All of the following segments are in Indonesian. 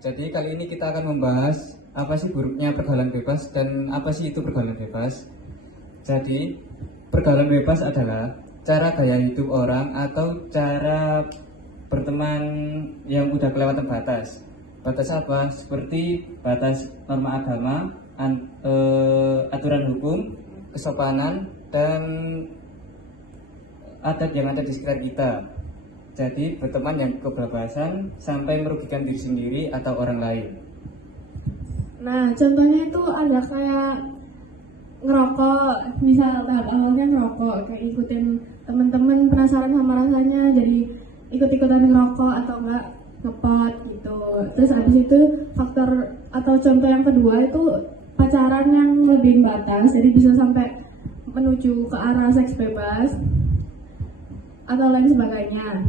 Jadi kali ini kita akan membahas apa sih buruknya pergaulan bebas dan apa sih itu pergaulan bebas. Jadi pergaulan bebas adalah cara gaya hidup orang atau cara berteman yang udah kelewatan batas. Batas apa? Seperti batas norma agama, aturan hukum, kesopanan, dan adat yang ada di sekitar kita. Jadi berteman yang kebablasan sampai merugikan diri sendiri atau orang lain. Nah, contohnya itu ada kayak ngerokok, misal tahap awalnya ngerokok, kayak ikutin teman-teman penasaran sama rasanya, jadi ikut-ikutan ngerokok atau enggak ngepot gitu. Terus habis itu faktor atau contoh yang kedua itu pacaran yang lebih batas, jadi bisa sampai menuju ke arah seks bebas atau lain sebagainya.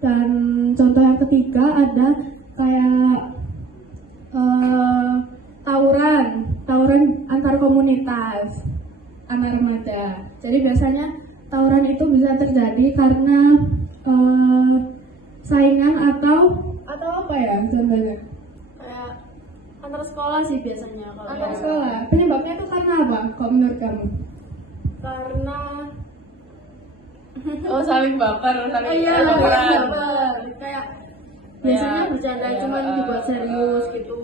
Dan contoh yang ketiga ada kayak tawuran antar komunitas, antar remaja. Jadi biasanya tawuran itu bisa terjadi karena saingan atau apa ya contohnya? Kayak antar sekolah sih biasanya kalau Antar sekolah. Penyebabnya itu karena apa? Kok menurut kamu? karena saling baper, saling Iya, baperan. kayak Biasanya bercanda Iya, cuman dibuat serius gitu.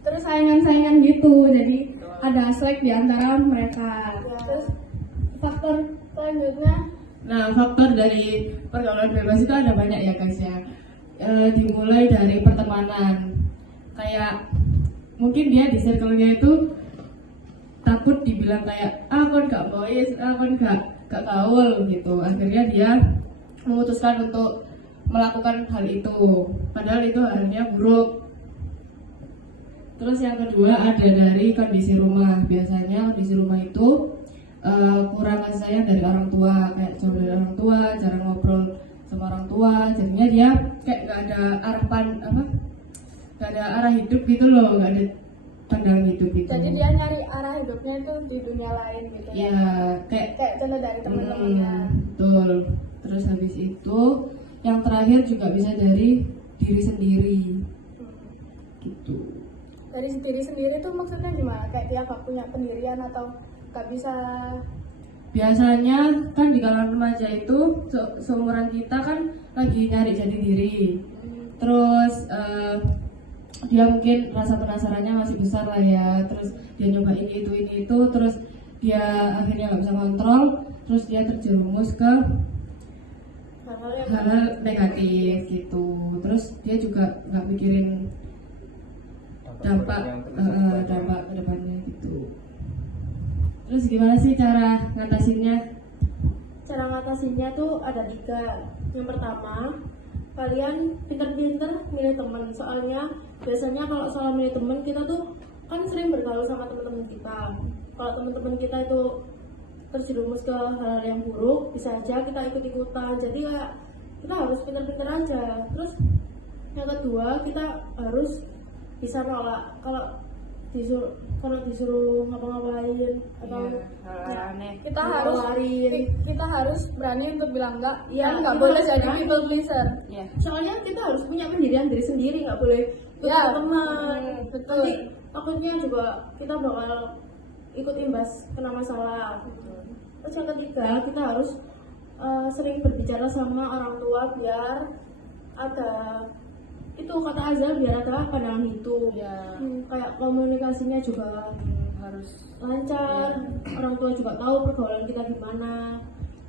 terus saingan-saingan gitu, jadi ada slack di antara mereka. Ya. Terus faktor selanjutnya Nah, faktor dari pergaulan bebas itu ada banyak ya guys ya. Dimulai dari pertemanan. Kayak mungkin dia di circle-nya itu takut dibilang kayak kon gak boys, kon gak gaul gitu. Akhirnya dia memutuskan untuk melakukan hal itu. Padahal itu halnya buruk. Terus yang kedua ada dari kondisi rumah. Biasanya kondisi rumah itu kurang kasih sayang dari orang tua, kayak jauh dari orang tua, jarang ngobrol sama orang tua, jadinya dia kayak nggak ada nggak ada arah hidup gitu loh, nggak ada pandangan hidup gitu. jadi dia nyari arah hidupnya itu di dunia lain gitu Ya kayak kayak contoh dari teman-temannya. betul. Terus habis itu yang terakhir juga bisa dari diri sendiri gitu. Dari diri sendiri tuh maksudnya gimana? Kayak dia gak punya pendirian atau gak bisa. Biasanya kan di kalangan remaja itu seumuran kita kan lagi nyari jati diri. Terus dia mungkin rasa penasarannya masih besar lah ya. Terus dia nyoba ini itu, terus dia akhirnya nggak bisa kontrol. Terus dia terjerumus ke hal-hal negatif gitu. Terus dia juga nggak mikirin dampak ke depannya gitu. Terus gimana sih cara ngatasinnya? Cara ngatasinnya tuh ada 3. Yang pertama, kalian pinter-pinter milih teman. Soalnya biasanya kalau soal milih teman, kita tuh kan sering bergaul sama teman-teman kita. Kalau teman-teman kita itu terjerumus ke hal yang buruk, bisa aja kita ikut-ikutan. Jadi kayak kita harus pinter-pinter aja. Terus yang kedua, kita harus bisa nolak kalau disuruh ngapa-ngapain atau Aneh. Kita harus berani untuk bilang enggak. Iya, Nggak kita boleh harus jadi berani. people pleaser. Ya. soalnya kita harus punya pendirian diri sendiri, nggak boleh ikut Ya, teman. betul. Nanti takutnya juga kita bakal ikut imbas kena masalah. Terus yang ketiga, kita harus sering berbicara sama orang tua biar ada itu kata Azal, biar ada pandangan hidup. Ya. Kayak komunikasinya juga Harus lancar, orang tua juga tahu pergaulan kita gimana.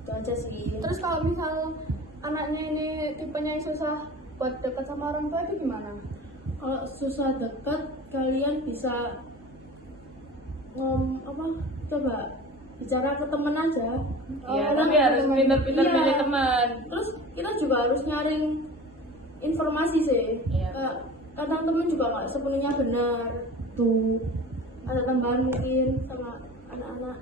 Itu aja sih. Terus kalau misal anaknya ini tipenya yang susah buat dekat sama orang tua itu gimana? Kalau susah dekat, kalian bisa coba bicara ke teman aja. Iya, Karena tapi harus teman- pintar-pintar iya. milih teman. Terus kita juga harus nyaring informasi sih. Iya. Kadang teman juga nggak sepenuhnya benar. Tuh ada tambahan mungkin sama anak-anak.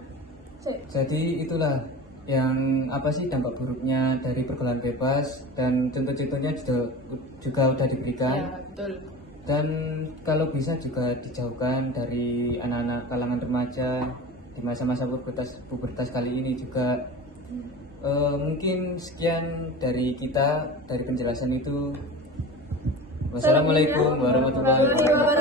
Jadi itulah yang apa sih dampak buruknya dari pergaulan bebas dan contoh-contohnya juga udah diberikan. Ya, betul. Dan kalau bisa juga dijauhkan dari anak-anak kalangan remaja di masa-masa pubertas kali ini juga. Mungkin sekian dari kita, dari penjelasan itu. Wassalamualaikum warahmatullahi wabarakatuh.